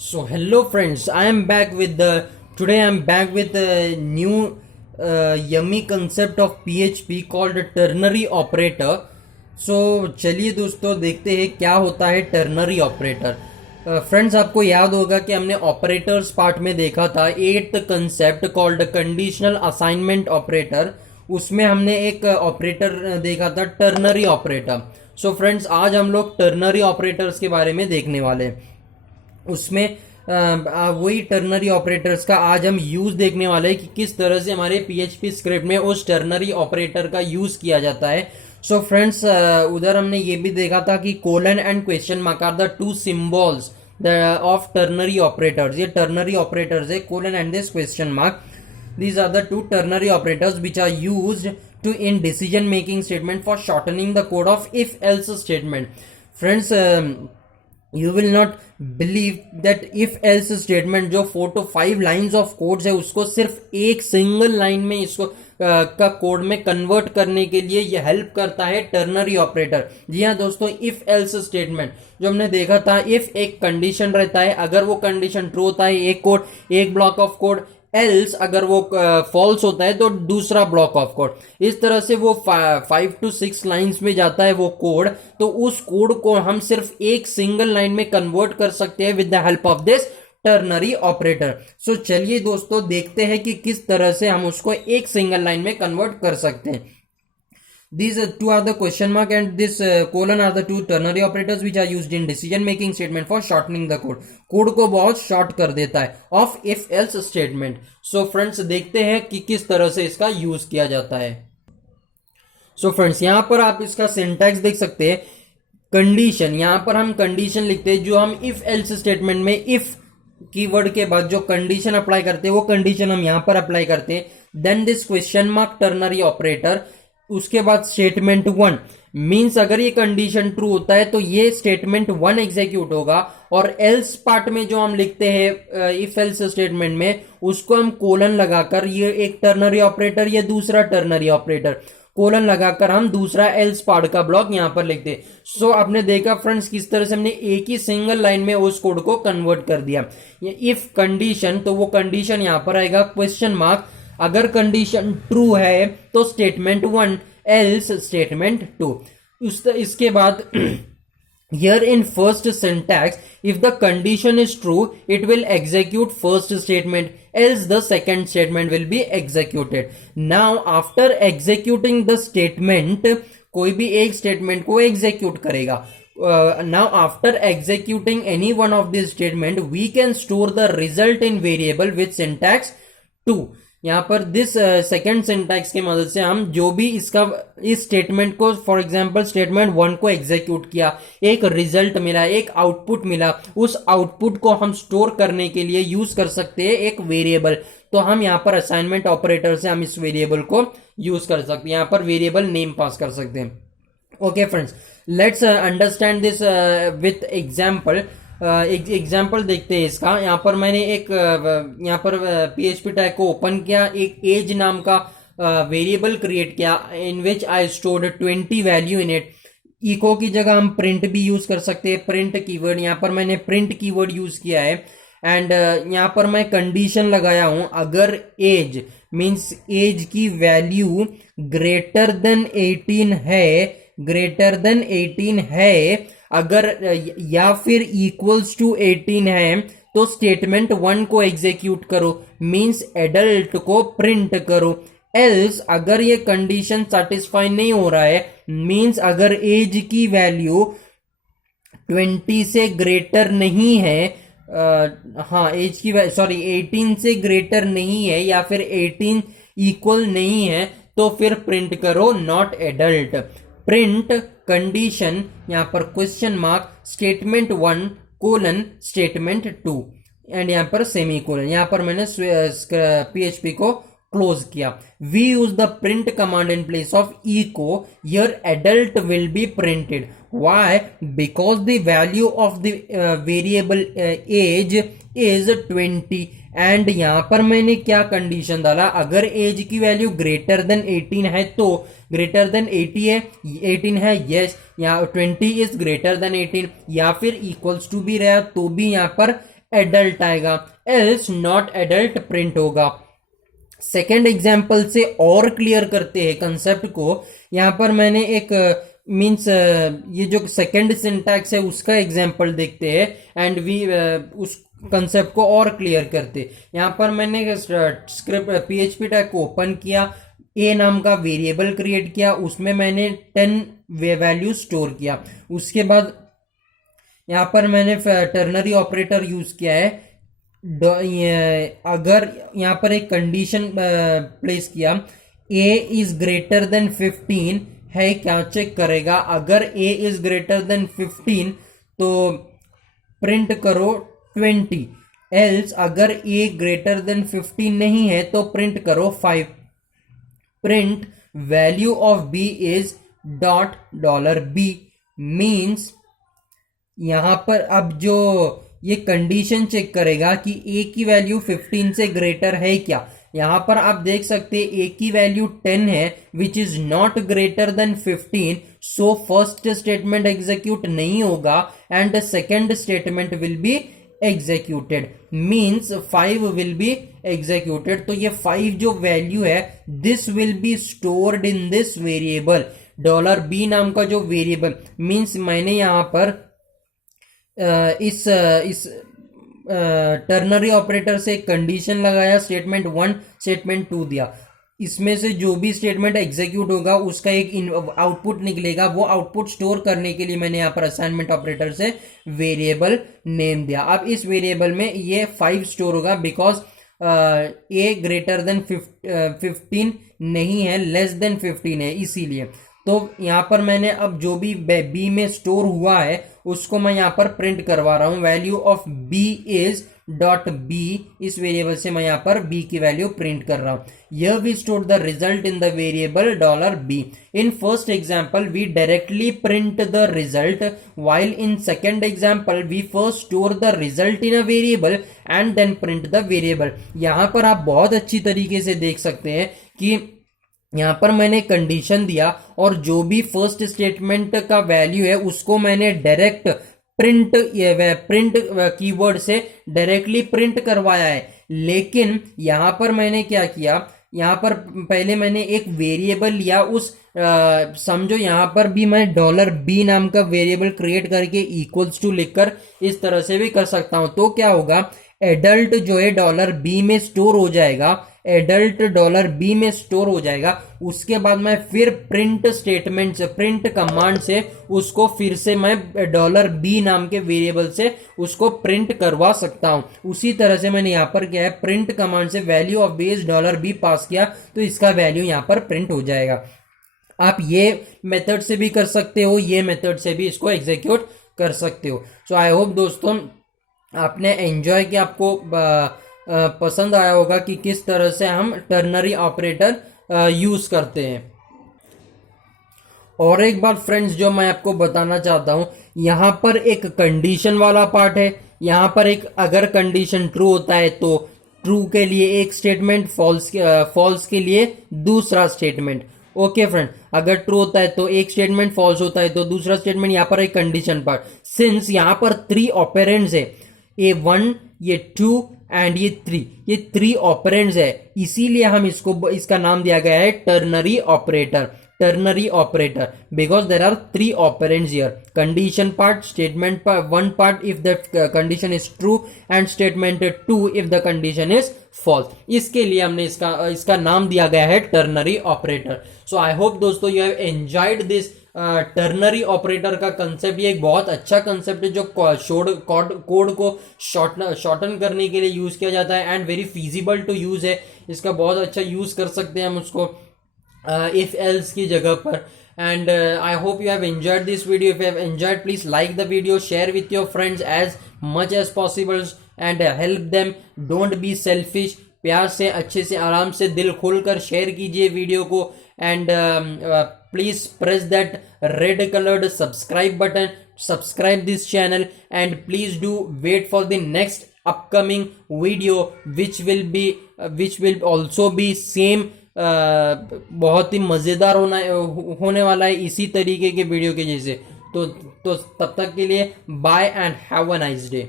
So hello friends, I am back with the today I am back with a new yummy concept of PHP called ternary operator. So चलिए दोस्तों देखते हैं क्या होता है ternary operator. Friends आपको याद होगा कि हमने ऑपरेटर्स पार्ट में देखा था eighth concept called conditional assignment operator. उसमें हमने एक ऑपरेटर देखा था टर्नरी ऑपरेटर। सो फ्रेंड्स आज हम लोग टर्नरी ऑपरेटर्स के बारे में देखने वाले हैं। उसमें वही टर्नरी ऑपरेटर्स का आज हम यूज देखने वाले हैं कि किस तरह से हमारे पीएचपी स्क्रिप्ट में उस टर्नरी ऑपरेटर का यूज किया जाता है। सो फ्रेंड्स उधर हमने ये भी देखा था कि colon and question mark are the two symbols of ternary operators. ये टर्नरी ऑपरेटर्स है, colon and this question mark. These are the two ternary operators which are used to in decision making statement for shortening the code of if else statement. Friends, you will not believe that if else statement जो 4 to 5 lines of codes है उसको सिर्फ एक single line में इसको का code में convert करने के लिए ये हेल्प करता है टर्नरी ऑपरेटर। जी हाँ दोस्तों, इफ एल्स स्टेटमेंट जो हमने देखा था, इफ एक कंडीशन रहता है, अगर वो कंडीशन ट्रू होता है एक कोड, एक ब्लॉक ऑफ कोड, एल्स अगर वो फॉल्स होता है तो दूसरा ब्लॉक ऑफ कोड। इस तरह से वो 5 to 6 लाइंस में जाता है वो कोड। तो उस कोड को हम सिर्फ एक सिंगल लाइन में कन्वर्ट कर सकते हैं with the help of this ternary operator. So चलिए दोस्तों देखते हैं कि किस तरह से हम उसको एक सिंगल लाइन में कन्वर्ट कर सकते हैं। These two are the question mark and this colon are the two ternary operators which are used in decision making statement for shortening the code. Code को बहुत शॉर्ट कर देता है of if else statement. So friends देखते हैं कि किस तरह से इसका यूज किया जाता है। सो फ्रेंड्स यहां पर आप इसका सिंटैक्स देख सकते हैं। कंडीशन, यहां पर हम कंडीशन लिखते हैं जो हम इफ एल्स स्टेटमेंट में इफ कीवर्ड के बाद जो कंडीशन अप्लाई करते हैं वो कंडीशन हम यहां पर अप्लाई करते हैं। Then this question mark ternary operator, उसके बाद स्टेटमेंट 1 मींस अगर ये कंडीशन ट्रू होता है तो ये स्टेटमेंट 1 एग्जीक्यूट होगा। और एल्स पार्ट में जो हम लिखते हैं इफ एल्स स्टेटमेंट में उसको हम कोलन लगाकर, ये एक टर्नरी ऑपरेटर, ये दूसरा टर्नरी ऑपरेटर, कोलन लगाकर हम दूसरा एल्स पार्ट का ब्लॉक यहां पर लिखते हैं। सो आपने देखा फ्रेंड्स किस तरह से हमने एक ही सिंगल लाइन में उस कोड को कन्वर्ट कर दिया। इफ कंडीशन तो वो कंडीशन यहां पर आएगा क्वेश्चन मार्क, अगर कंडीशन ट्रू है तो स्टेटमेंट 1, एल्स स्टेटमेंट 2। इसके बाद here in first syntax, if the condition is true it will execute first statement, else the second statement will be executed. Now after executing the statement, कोई भी एक statement को execute करेगा। Now after executing any one of these statement we can store the result in variable with syntax 2। यहां पर this second syntax की मदद से हम जो भी इसका इस स्टेटमेंट को, फॉर एग्जांपल स्टेटमेंट 1 को एग्जीक्यूट किया, एक रिजल्ट मिला, एक आउटपुट मिला, उस आउटपुट को हम स्टोर करने के लिए यूज कर सकते हैं एक वेरिएबल। तो हम यहां पर असाइनमेंट ऑपरेटर से हम इस वेरिएबल को यूज कर सकते हैं, यहां पर वेरिएबल नेम पास कर सकते हैं। Okay friends, let's understand this with example. Example देखते हैं इसका। यहाँ पर मैंने एक यहाँ पर पीएचपी टैग को ओपन किया, एक एज नाम का वेरिएबल क्रिएट किया in which I stored 20 value in it. Echo की जगह हम प्रिंट भी यूज कर सकते हैं, प्रिंट कीवर्ड। यहाँ पर मैंने प्रिंट कीवर्ड यूज किया है एंड यहाँ पर मैं कंडीशन लगाया हूं, अगर एज मींस एज की वैल्यू ग्रेटर देन 18 है, ग्रेटर देन 18 है, अगर या फिर इक्वल्स टू 18 है तो स्टेटमेंट 1 को एग्जीक्यूट करो, मींस एडल्ट को प्रिंट करो। एल्स अगर ये कंडीशन सेटिस्फाई नहीं हो रहा है, मींस अगर एज की वैल्यू 20 से ग्रेटर नहीं है, एज की 18 से ग्रेटर नहीं है या फिर 18 इक्वल नहीं है तो फिर प्रिंट करो नॉट एडल्ट। प्रिंट कंडीशन यहां पर question mark statement 1 colon statement 2 and यहां पर सेमी कोलन। यहां पर मैंने पीएचपी को क्लोज किया। We use the print command in place of echo, your adult will be printed. Why? Because the value of the variable age is 20 and यहां पर मैंने क्या कंडीशन डाला, अगर एज की वैल्यू ग्रेटर देन 18 है तो ग्रेटर देन 18 है यस, यहाँ 20 इज ग्रेटर देन 18, या फिर इक्वल्स टू भी रहा तो भी यहां पर एडल्ट आएगा, एल्स नॉट एडल्ट प्रिंट होगा। सेकेंड एग्जाम्पल से और क्लियर करते हैं कंसेप्ट को। यहां पर मैंने एक मीन्स ये जो सेकेंड सिंटैक्स है उसका एग्जाम्पल देखते हैं एंड वी उस कंसेप्ट को और क्लियर करते। यहां पर मैंने स्क्रिप्ट PHP टैग को ओपन किया, ए नाम का वेरिएबल क्रिएट किया, उसमें मैंने 10 वैल्यू स्टोर किया। उसके बाद यहां पर मैंने टर्नरी ऑपरेटर यूज किया है। अगर यहां पर एक कंडीशन प्लेस किया, ए इज ग्रेटर देन 15 है क्या चेक करेगा। अगर ए इज ग्रेटर देन 15 तो प्रिंट करो 20, एल्स अगर ए ग्रेटर देन 15 नहीं है तो प्रिंट करो 5। Print value of b is $b means यहां पर अब जो ये कंडीशन चेक करेगा कि ए की वैल्यू 15 से ग्रेटर है क्या। यहां पर आप देख सकते हैं ए की वैल्यू 10 है which is not greater than 15, so first statement execute नहीं होगा and second statement will be executed, means 5 will be executed. तो ये 5 जो वैल्यू है this will be stored in this variable $b नाम का जो वेरिएबल। मीन्स मैंने यहां पर इस टर्नरी ऑपरेटर से कंडीशन लगाया, स्टेटमेंट 1 स्टेटमेंट 2 दिया, इसमें से जो भी स्टेटमेंट एग्जीक्यूट होगा उसका एक आउटपुट निकलेगा। वो आउटपुट स्टोर करने के लिए मैंने यहाँ पर असाइनमेंट ऑपरेटर से वेरिएबल नेम दिया। अब इस वेरिएबल में ये 5 स्टोर होगा बिकॉज ए ग्रेटर देन 15 नहीं है, लेस देन 15 है, इसीलिए। तो यहां पर मैंने अब जो भी बी में स्टोर हुआ है उसको मैं यहां पर प्रिंट करवा रहा हूं। Value of b is .b, इस वेरिएबल से मैं यहां पर b की वैल्यू प्रिंट कर रहा हूं। यह we store the result in the variable $b। In first example we directly print the result, while in second example we first store the result in a variable and then print the variable। यहां पर आप बहुत अच्छी तरीके से देख सकते हैं कि यहां पर मैंने कंडीशन दिया और जो भी फर्स्ट स्टेटमेंट का वैल्यू है उसको मैंने डायरेक्ट प्रिंट कीवर्ड से डायरेक्टली प्रिंट करवाया है। लेकिन यहां पर मैंने क्या किया, यहां पर पहले मैंने एक वेरिएबल लिया, उस समझो यहां पर भी मैं $b नाम का वेरिएबल क्रिएट करके इक्वल्स टू लिखकर इस तरह से भी कर सकता हूं। तो क्या होगा, एडल्ट जो है $b में स्टोर हो जाएगा, एडल्ट $b में स्टोर हो जाएगा। उसके बाद मैं फिर प्रिंट स्टेटमेंट से, प्रिंट कमांड से उसको फिर से मैं $b नाम के वेरिएबल से उसको प्रिंट करवा सकता हूं। उसी तरह से मैंने यहां पर क्या है, प्रिंट कमांड से value of b is $b pass किया तो इसका वैल्यू यहां पर प्रिंट हो जाएगा। आप ये मेथड से भी कर सकते हो, ये मेथड से भी इसको एग्जीक्यूट कर सकते हो। सो आई होप दोस्तों आपने एंजॉय किया, आपको पसंद आया होगा कि किस तरह से हम टर्नरी ऑपरेटर यूज करते हैं। और एक बात फ्रेंड्स जो मैं आपको बताना चाहता हूं, यहां पर एक कंडीशन वाला पार्ट है। यहां पर एक अगर कंडीशन ट्रू होता है तो ट्रू के लिए एक स्टेटमेंट, फॉल्स के लिए दूसरा स्टेटमेंट। ओके फ्रेंड, अगर ट्रू होता है तो एक स्टेटमेंट, फॉल्स होता है तो दूसरा स्टेटमेंट। यहां पर एक कंडीशन पार्ट, सिंस यहां पर 3 ऑपरेंड्स है, ये 1, ये 2 एंड ये 3, ये 3 ऑपरेंड्स है, इसीलिए हम इसका नाम दिया गया है ternary operator. Ternary operator because there are 3 operands here, condition part, statement 1 part if the condition is true and statement 2 if the condition is false. इसके लिए हमने इसका नाम दिया गया है ternary operator. So I hope दोस्तों you have enjoyed this ternary operator का कंसेप्ट। ये एक बहुत अच्छा कंसेप्ट है जो कोड को शॉर्टन करने के लिए यूज किया जाता है and very feasible to use है। इसका बहुत अच्छा यूज कर सकते हैं हम उसको इफ एल्स की जगह पर। and I hope you have enjoyed this video. If you have enjoyed, please like the video, share with your friends as much as possible and help them. Don't be selfish. प्यार से, अच्छे से, आराम से, दिल खोलकर शेयर कीजिए video को and please press that red colored subscribe button, subscribe this channel and please do wait for the next upcoming video which will also be same बहुत ही मजेदार होने वाला है इसी तरीके के वीडियो के जैसे। तो तब तक के लिए bye and have a nice day.